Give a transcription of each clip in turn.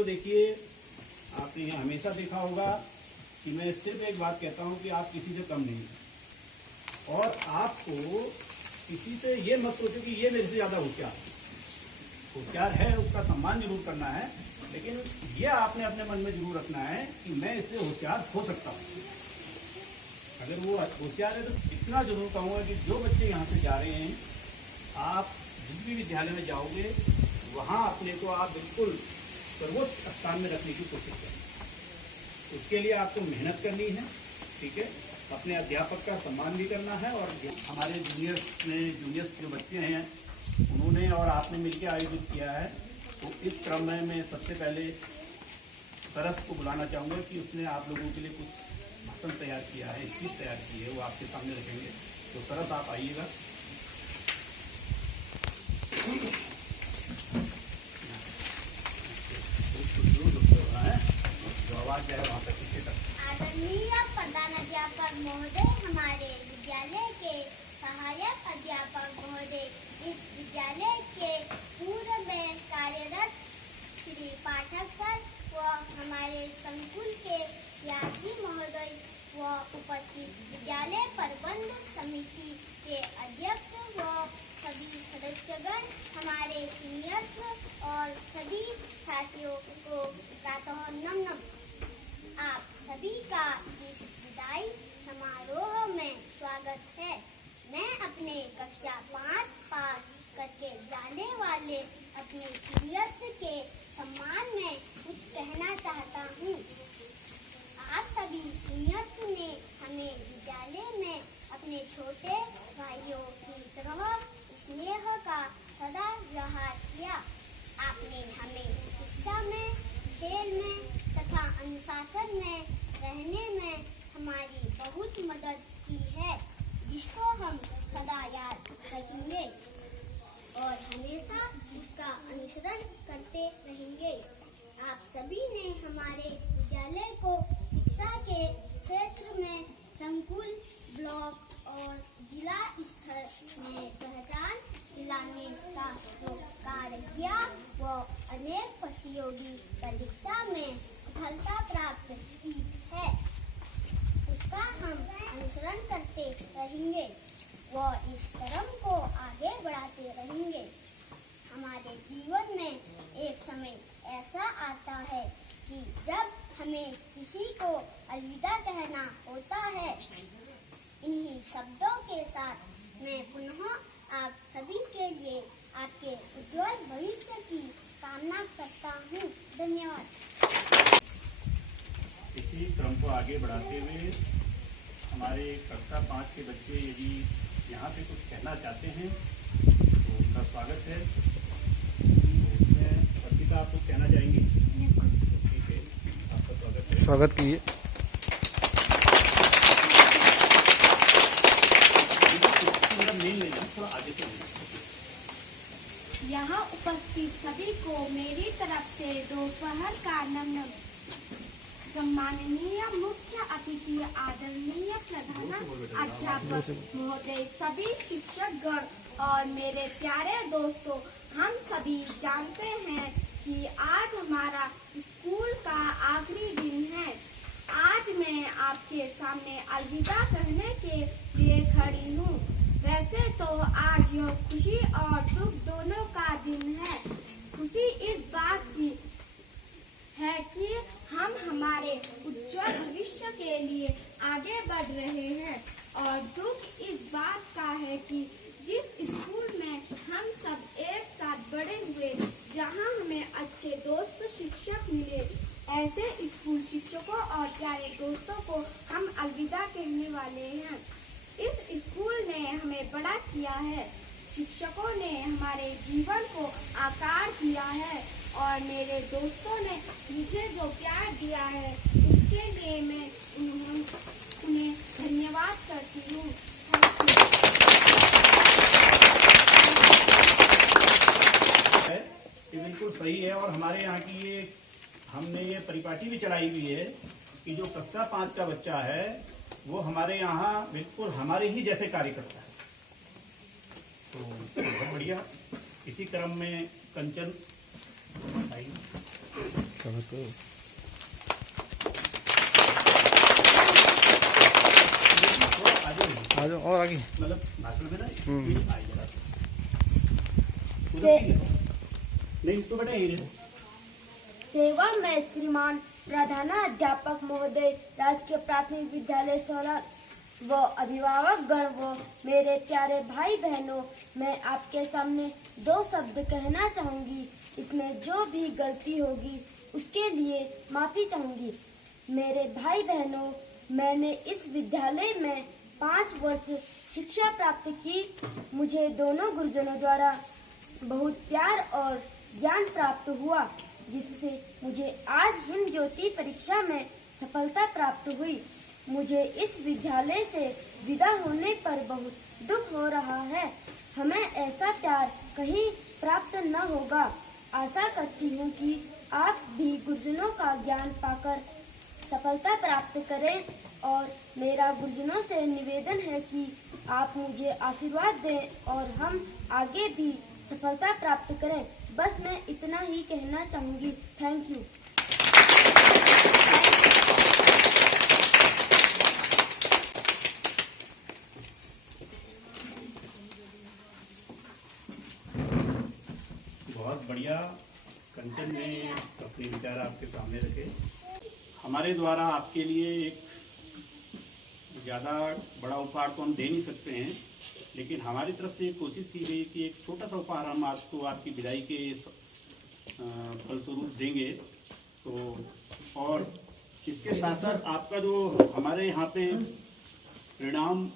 तो देखिए, आपने यहाँ हमेशा देखा होगा कि मैं सिर्फ एक बात कहता हूँ कि आप किसी से कम नहीं, और आपको किसी से ये मत सोचो कि ये मेरे से ज़्यादा होशियार है, उसका सम्मान जरूर करना है, लेकिन ये आपने अपने मन में जरूर रखना है कि मैं इससे होशियार हो सकता हूँ। अगर वो होशियार है तो इतना जरूर कहूँगा कि जो बच्चे यहाँ से जा रहे हैं, आप जिस भी विद्यालय में जाओगे वहाँ अपने को आप बिल्कुल सर्वोच्च स्थान में रखने की कोशिश करें। उसके लिए आपको मेहनत करनी है, ठीक है, अपने अध्यापक का सम्मान भी करना है। और हमारे जूनियर्स जो बच्चे हैं उन्होंने और आपने मिलकर आयोजित किया है, तो इस क्रम में मैं सबसे पहले सरस को बुलाना चाहूँगा कि उसने आप लोगों के लिए कुछ भाषण तैयार किया है, स्पीच तैयार की है, वो आपके सामने रखेंगे। तो सरस आप आइएगा। जो आवाज़ है वहाँ तक पीछे तक। आदरणीय प्रधानाध्यापक महोदय, हमारे विद्यालय के सहायक अध्यापक महोदय, इस विद्यालय के पूर्व में कार्यरत श्री पाठक सर व हमारे संकुल के सियासी महोदय व उपस्थित विद्यालय प्रबंध समिति के अध्यक्ष व सभी सदस्यगण, हमारे सीनियर्स और सभी साथियों को प्रातः नम। आप सभी का इस विदाई समारोह में स्वागत है। मैं अपने कक्षा 5 पास करके जाने वाले अपने सीनियर्स के सम्मान में कुछ कहना चाहता हूँ। आप सभी सीनियर्स ने हमें विद्यालय में अपने छोटे भाइयों की तरह स्नेह का सदा व्यवहार किया। आपने हमें शिक्षा में, खेल में तथा अनुशासन में रहने में हमारी बहुत मदद की है, जिसको हम सदा याद रखेंगे और हमेशा उसका अनुसरण करते रहेंगे। आप सभी ने हमारे विद्यालय को शिक्षा के क्षेत्र में संकुल, ब्लॉक और जिला स्तर में पहचान दिलाने का जो कार्य किया, वो अनेक प्रतियोगी परीक्षा में सफलता प्राप्त की है, उसका हम अनुसरण करते रहेंगे व इस क्रम को आगे बढ़ाते रहेंगे। हमारे जीवन में एक समय ऐसा आता है कि जब हमें किसी को अलविदा कहना होता है। इन्हीं शब्दों के साथ मैं पुनः आप सभी के लिए आपके उज्जवल भविष्य की कामना करता हूँ। धन्यवाद। इसी क्रम को आगे बढ़ाते हुए हमारे कक्षा 5 के बच्चे यदि यहाँ पे कुछ कहना चाहते हैं तो उनका स्वागत है। तो उसमें अर्पिता आप कुछ कहना चाहेंगी? ठीक है, आपका स्वागत है। स्वागत कीजिए। थोड़ा आगे से यहाँ उपस्थित सभी को मेरी तरफ से दोपहर का नमन। सम्माननीय मुख्य अतिथि, आदरणीय प्रधानाध्यापक महोदय, सभी शिक्षकगण और मेरे प्यारे दोस्तों, हम सभी जानते हैं कि आज हमारा स्कूल का आखिरी दिन है। आज मैं आपके सामने अलविदा कहने के लिए खड़ी हूँ। वैसे तो आज यह खुशी और दुख दोनों का दिन है। खुशी इस बात की है कि हम हमारे उज्जवल भविष्य के लिए आगे बढ़ रहे हैं, और दुख इस बात का है कि जिस स्कूल में हम सब एक साथ बड़े हुए, जहां हमें अच्छे दोस्त शिक्षक मिले, ऐसे स्कूल शिक्षकों और प्यारे दोस्तों को हम अलविदा कहने वाले हैं। इस स्कूल ने हमें बड़ा किया है, शिक्षकों ने हमारे जीवन को आकार दिया है, और मेरे दोस्तों ने मुझे जो प्यार दिया है उसके लिए मैं उन्हें धन्यवाद करती हूँ। ये बिल्कुल सही है। और हमारे यहाँ की हमने ये परिपाटी भी चलाई हुई है कि जो कक्षा 5 का बच्चा है वो हमारे यहाँ बिल्कुल हमारे ही जैसे कार्य करता है। तो बहुत बढ़िया। इसी क्रम में कंचन आगे आ जाओ और आगे। मतलब भाषण में ना स्पीड आई जरा से- नहीं इसको बेटा यही रहे। सेवा में श्रीमान प्रधानाध्यापक महोदय, राजकीय प्राथमिक विद्यालय सोलान व अभिभावक गण व मेरे प्यारे भाई बहनों, मैं आपके सामने 2 शब्द कहना चाहूंगी। इसमें जो भी गलती होगी उसके लिए माफी चाहूंगी। मेरे भाई बहनों, मैंने इस विद्यालय में 5 वर्ष शिक्षा प्राप्त की। मुझे दोनों गुरुजनों द्वारा बहुत प्यार और ज्ञान प्राप्त हुआ, जिससे मुझे आज हिम ज्योति परीक्षा में सफलता प्राप्त हुई। मुझे इस विद्यालय से विदा होने पर बहुत दुख हो रहा है। हमें ऐसा प्यार कहीं प्राप्त न होगा। आशा करती हूँ कि आप भी गुरुजनों का ज्ञान पाकर सफलता प्राप्त करें और मेरा गुरुजनों से निवेदन है कि आप मुझे आशीर्वाद दें और हम आगे भी सफलता प्राप्त करें। बस मैं इतना ही कहना चाहूँगी। Thank you. बहुत बढ़िया। कंचन ने अपने विचार आपके सामने रखे। हमारे द्वारा आपके लिए एक ज़्यादा बड़ा उपहार तो हम दे नहीं सकते हैं, लेकिन हमारी तरफ से कोशिश की गई कि एक छोटा सा उपहार हम आपको आपकी विदाई के फलस्वरूप देंगे। तो और इसके साथ साथ आपका जो हमारे यहाँ पे परिणाम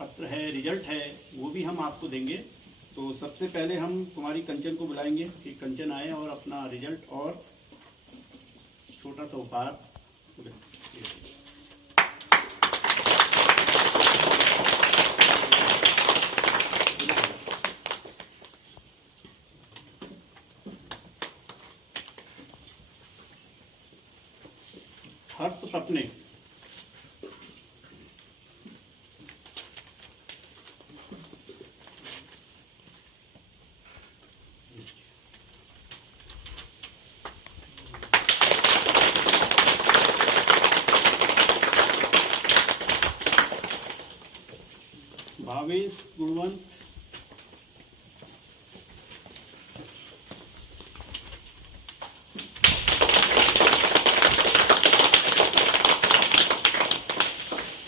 पत्र है, रिजल्ट है, वो भी हम आपको देंगे। तो सबसे पहले हम तुम्हारी कंचन को बुलाएंगे कि कंचन आए और अपना रिजल्ट और छोटा सा उपहार। हर्ष सपने। भावेश गुणवंत।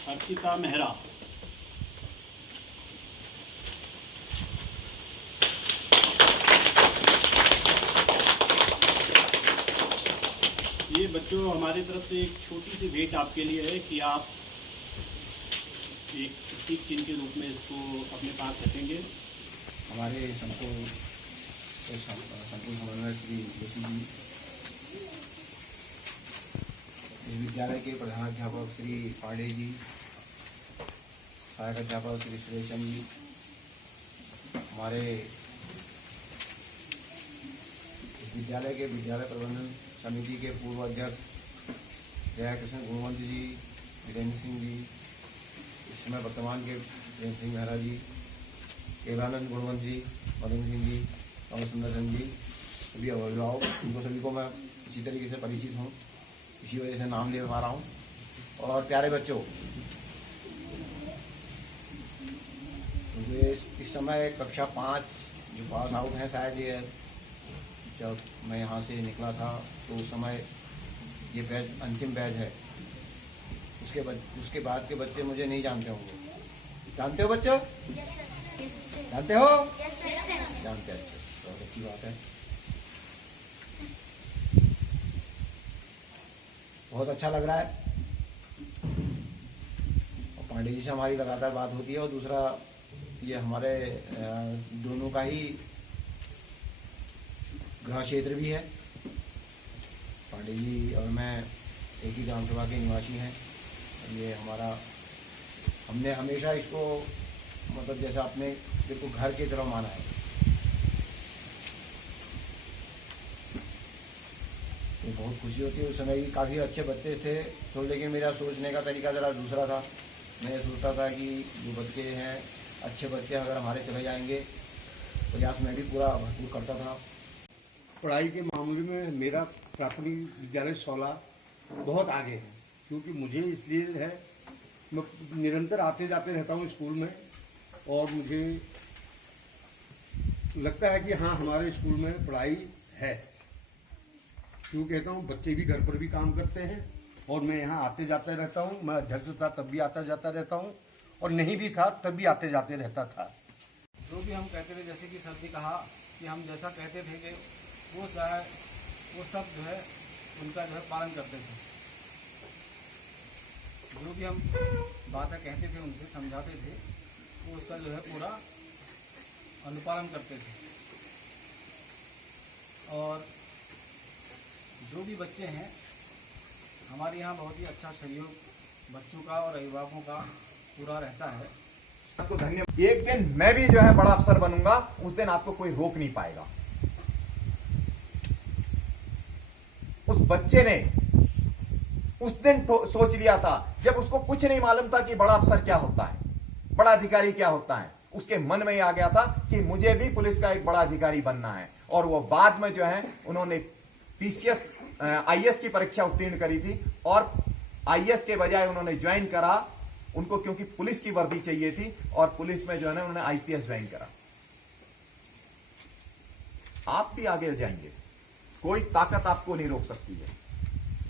अर्पिता मेहरा। ये बच्चों हमारी तरफ से एक छोटी सी भेंट आपके लिए है कि आप एक प्रतीक चिन्ह के रूप में इसको अपने पास रखेंगे। हमारे संकुल समन्वय श्री जोशी जी, इस विद्यालय के प्रधानाध्यापक श्री पांडे जी, सहायक अध्यापक श्री सुरेशन जी, हमारे इस विद्यालय के विद्यालय प्रबंधन समिति के पूर्व अध्यक्ष जया कृष्ण गुणवंत जी, वीरेंद्र सिंह जी, इस समय वर्तमान के प्रेम सिंह मेहरा जी, केवानंद गुणवंत जी, मदन सिंह जी और सुंदर सिंह जी, सभी अभिभावक, इनको सभी को मैं इसी तरीके से परिचित हूँ, इसी वजह से नाम ले पा रहा हूँ। और प्यारे बच्चों, मुझे इस समय कक्षा 5 जो पास आउट है, शायद ये जब मैं यहाँ से निकला था तो उस समय ये बैच अंतिम बैच है। उसके बाद के बच्चे मुझे नहीं जानते होंगे। जानते हो बच्चों? जानते हो? जानते हैं। अच्छा, बहुत अच्छी बात है। बहुत अच्छा लग रहा है। और पांडे जी से हमारी लगातार बात होती है। और दूसरा, ये हमारे दोनों का ही गृह क्षेत्र भी है। पांडे जी और मैं एक ही ग्राम सभा के निवासी हैं। ये हमारा, हमने हमेशा इसको मतलब जैसा अपने बिल्कुल घर की तरह माना है। ये बहुत खुशी होती है। उस समय भी काफ़ी अच्छे बच्चे थे तो, लेकिन मेरा सोचने का तरीका ज़रा दूसरा था। मैं सोचता था कि जो बच्चे हैं, अच्छे बच्चे अगर हमारे चले जाएंगे, प्रयास मैं भी पूरा भरपूर करता था। पढ़ाई के मामले में मेरा प्राथमिक विद्यालय शौला बहुत आगे है, क्योंकि मुझे इसलिए है, मैं निरंतर आते जाते रहता हूँ स्कूल में, और मुझे लगता है कि हाँ हमारे स्कूल में पढ़ाई है। क्यों कहता हूँ, बच्चे भी घर पर भी काम करते हैं और मैं यहाँ आते जाते रहता हूँ। मैं अध्यक्ष था तब भी आता जाता रहता हूँ, और नहीं भी था तब भी आते जाते रहता था। जो भी हम कहते थे, जैसे कि सर जी कहा कि हम जैसा कहते थे कि वो सब जो है उनका जो है पालन करते थे। जो भी हम बातें कहते थे, उनसे समझाते थे, वो उसका जो है पूरा अनुपालन करते थे। और जो भी बच्चे हैं, हमारे यहाँ बहुत ही अच्छा सहयोग बच्चों का और अभिभावकों का पूरा रहता है। आपको धन्यवाद। एक दिन मैं भी जो है बड़ा अफसर बनूंगा, उस दिन आपको कोई रोक नहीं पाएगा। उस बच्चे ने उस दिन सोच लिया था, जब उसको कुछ नहीं मालूम था कि बड़ा अफसर क्या होता है, बड़ा अधिकारी क्या होता है। उसके मन में ही आ गया था कि मुझे भी पुलिस का एक बड़ा अधिकारी बनना है। और वो बाद में जो है उन्होंने पीसीएस आईएएस की परीक्षा उत्तीर्ण करी थी, और आईएएस के बजाय उन्होंने ज्वाइन करा, उनको क्योंकि पुलिस की वर्दी चाहिए थी, और पुलिस में जो है ना उन्होंने आईपीएस ज्वाइन करा। आप भी आगे जाएंगे, कोई ताकत आपको नहीं रोक सकती है।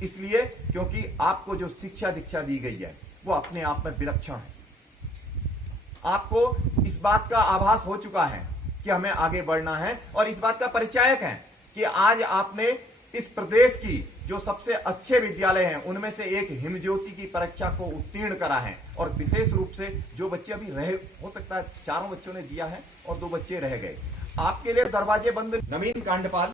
इसलिए क्योंकि आपको जो शिक्षा दीक्षा दी गई है वो अपने आप में विलक्षण है। आपको इस बात का आभास हो चुका है कि हमें आगे बढ़ना है, और इस बात का परिचायक है कि आज आपने इस प्रदेश की जो सबसे अच्छे विद्यालय हैं उनमें से एक हिमज्योति की परीक्षा को उत्तीर्ण करा है। और विशेष रूप से जो बच्चे अभी रहे, हो सकता है 4 बच्चों ने दिया है और 2 बच्चे रह गए, आपके लिए दरवाजे बंद। नवीन कांडपाल